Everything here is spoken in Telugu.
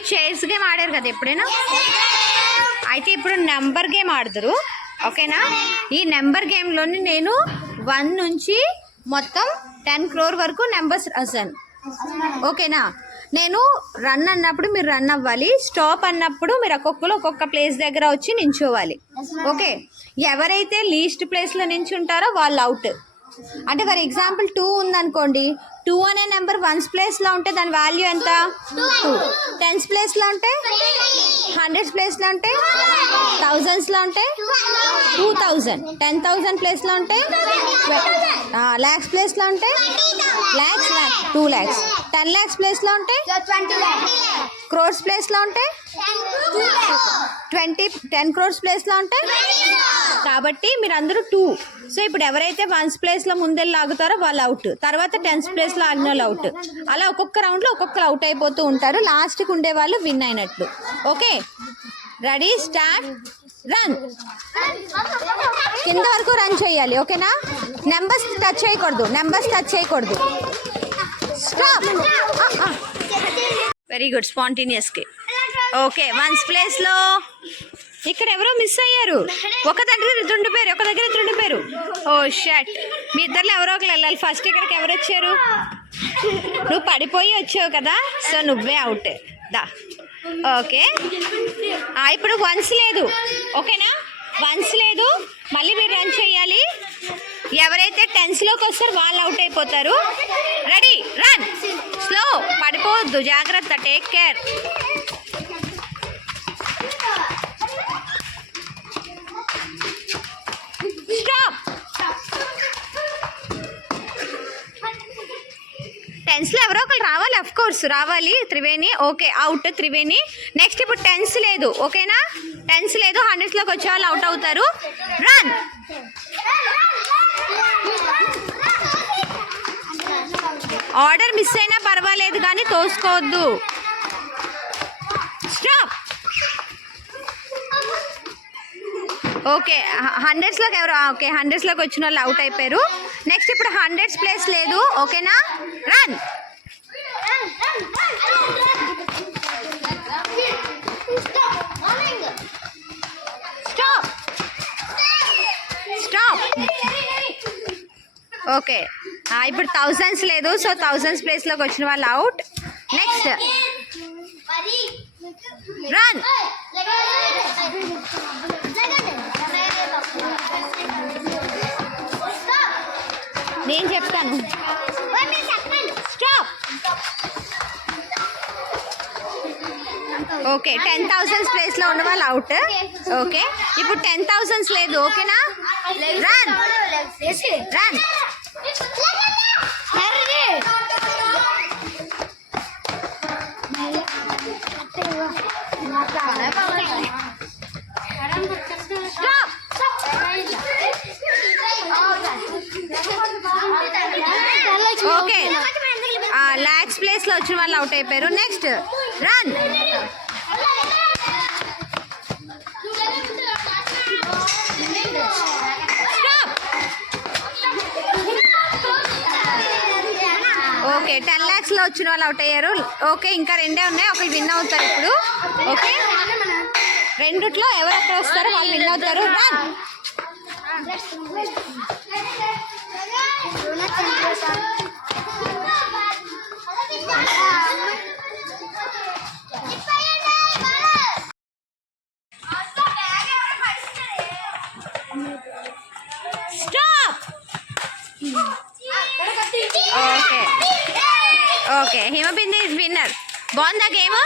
మీరు చైర్స్ గేమ్ ఆడారు కదా ఎప్పుడైనా? అయితే ఇప్పుడు నెంబర్ గేమ్ ఆడతారు, ఓకేనా? ఈ నెంబర్ గేమ్లోని నేను 1 నుంచి మొత్తం 10 crore వరకు నెంబర్స్ రాశాను, ఓకేనా? నేను రన్ అన్నప్పుడు మీరు రన్ అవ్వాలి, స్టాప్ అన్నప్పుడు మీరు ఒక్కొక్క ప్లేస్ దగ్గర వచ్చి నించోవాలి, ఓకే? ఎవరైతే లీస్ట్ ప్లేస్లో నించుంటారో వాళ్ళు అవుట్. అంటే ఫర్ ఎగ్జాంపుల్ 2 ఉందనుకోండి, 2 అనే నెంబర్ 1's ప్లేస్లో ఉంటే దాని వాల్యూ ఎంత? 2. 10's ప్లేస్లో ఉంటే, 100's ప్లేస్లో ఉంటే, 1000sలో ఉంటే 2000, 10,000 ప్లేస్లో ఉంటే, lakhs ప్లేస్లో ఉంటే lakhs, 2 lakhs, 10 lakhs ప్లేస్లో ఉంటే, crores ప్లేస్లో ఉంటే 10 crores ప్లేస్లో ఉంటే. కాబట్టి మీరు అందరూ 2. సో ఇప్పుడు ఎవరైతే 1's ప్లేస్లో ముందెళ్ళి ఆగుతారో వాళ్ళు అవుట్, తర్వాత 10's ప్లేస్లో ఆగిన వాళ్ళు అవుట్. అలా ఒక్కొక్క రౌండ్లో ఒక్కొక్కరు అవుట్ అయిపోతూ ఉంటారు, లాస్ట్కి ఉండే వాళ్ళు విన్ అయినట్లు, ఓకే? Ready, start, run. కింద వరకు రన్ చేయాలి, ఓకేనా? నెంబర్స్ టచ్ చేయకూడదు. స్టాప్. వెరీ గుడ్, స్పాంటేనియస్కి. ఓకే, 1's ప్లేస్లో ఇక్కడ ఎవరో మిస్ అయ్యారు, ఒక దగ్గర ఉండిపోయారు. ఓ షట్, మీ ఇద్దరులో ఎవరో ఒకరు వెళ్ళాలి ఫస్ట్. ఇక్కడికి ఎవరు వచ్చారు? నువ్వు పడిపోయి వచ్చావు కదా, సో నువ్వే అవుట్. దా, ఓకే. ఇప్పుడు 1's లేదు, ఓకేనా? 1's లేదు, మళ్ళీ మీరు రన్ చేయాలి. ఎవరైతే 10sలోకి వస్తారో వాళ్ళు అవుట్ అయిపోతారు. Ready, run. స్లో, పడిపోవద్దు, జాగ్రత్త, టేక్ కేర్. స్టాప్. 10sలో ఎవరో ఒకరు రావాలి, అఫ్ కోర్స్ రావాలి. Triveni, okay, out Triveni. Next ఇప్పుడు 10s లేదు, ఓకేనా? 10s లేదు, 100sలోకి వచ్చే వాళ్ళు అవుట్ అవుతారు. రన్. ఆర్డర్ మిస్ అయినా పర్వాలేదు కానీ తోసుకోవద్దు. స్టాప్. ఓకే, 100sలోకి ఎవరు? ఓకే, 100sలోకి వచ్చిన వాళ్ళు అవుట్ అయిపోయారు. నెక్స్ట్ ఇప్పుడు 100s ప్లేస్ లేదు, ఓకేనా? రన్. స్టాప్. ఓకే, ఇప్పుడు 1000s లేదు, సో 1000s ప్లేస్లోకి వచ్చిన వాళ్ళు అవుట్. Next run. నేను చెప్తాను. స్టాప్. ఓకే, 10,000s ప్లేస్లో ఉన్న వాళ్ళు అవుట్, ఓకే? ఇప్పుడు 10,000s లేదు, ఓకేనా? రన్. ఓకే, lakhs ప్లేస్లో వచ్చిన వాళ్ళు అవుట్ అయిపోయారు. Next run. ఓకే, 10 lakhsలో వచ్చిన వాళ్ళు అవుట్ అయ్యారు. ఓకే, ఇంకా 2 ఉన్నాయి, ఒకరు విన్ అవుతారు ఇప్పుడు, ఓకే? రెండిట్లో ఎవరెక్కడ వస్తారో వాళ్ళు విన్ అవుతారు. Run. Stop. Okay, okay, Himabindu is winner. బాగుందా గేమ్?